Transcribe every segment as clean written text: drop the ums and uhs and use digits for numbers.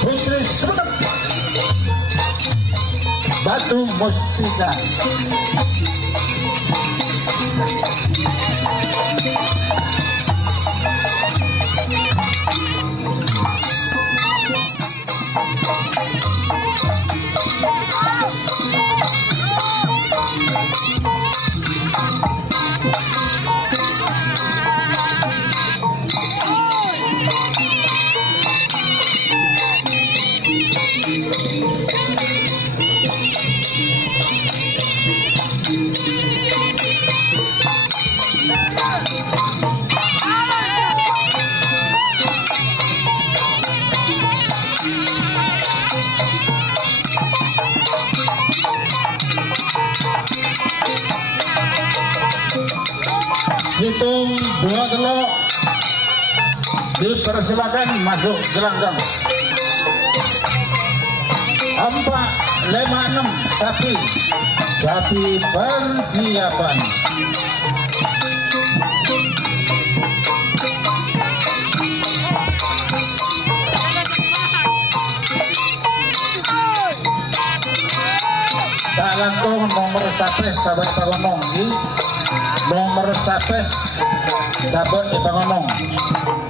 Putri Sumenep Batu Mustika. Hitung 2 telok, dipersilakan masuk gelanggang. 4, 5, 6 sapi persiapan. Tak langkung nomor sapi sahabat ngomong nomor sapi sahabat ngomong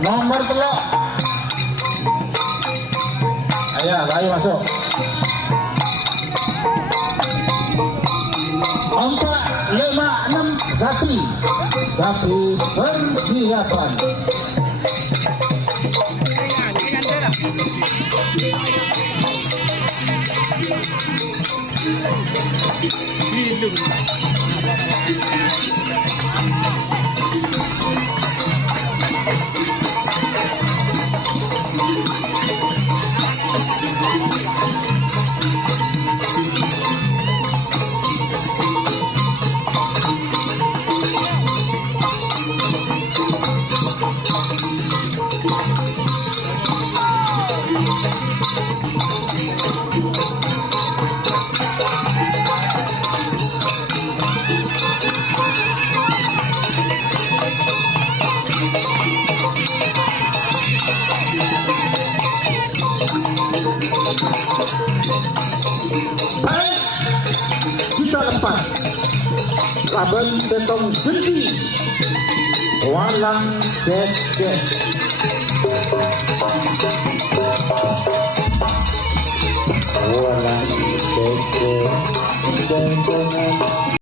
nomor telok. Ayo masuk. 4, 5, 6 sapi persiapan. Baik, kita lepas laban tentang genti walang keke. Walang keke.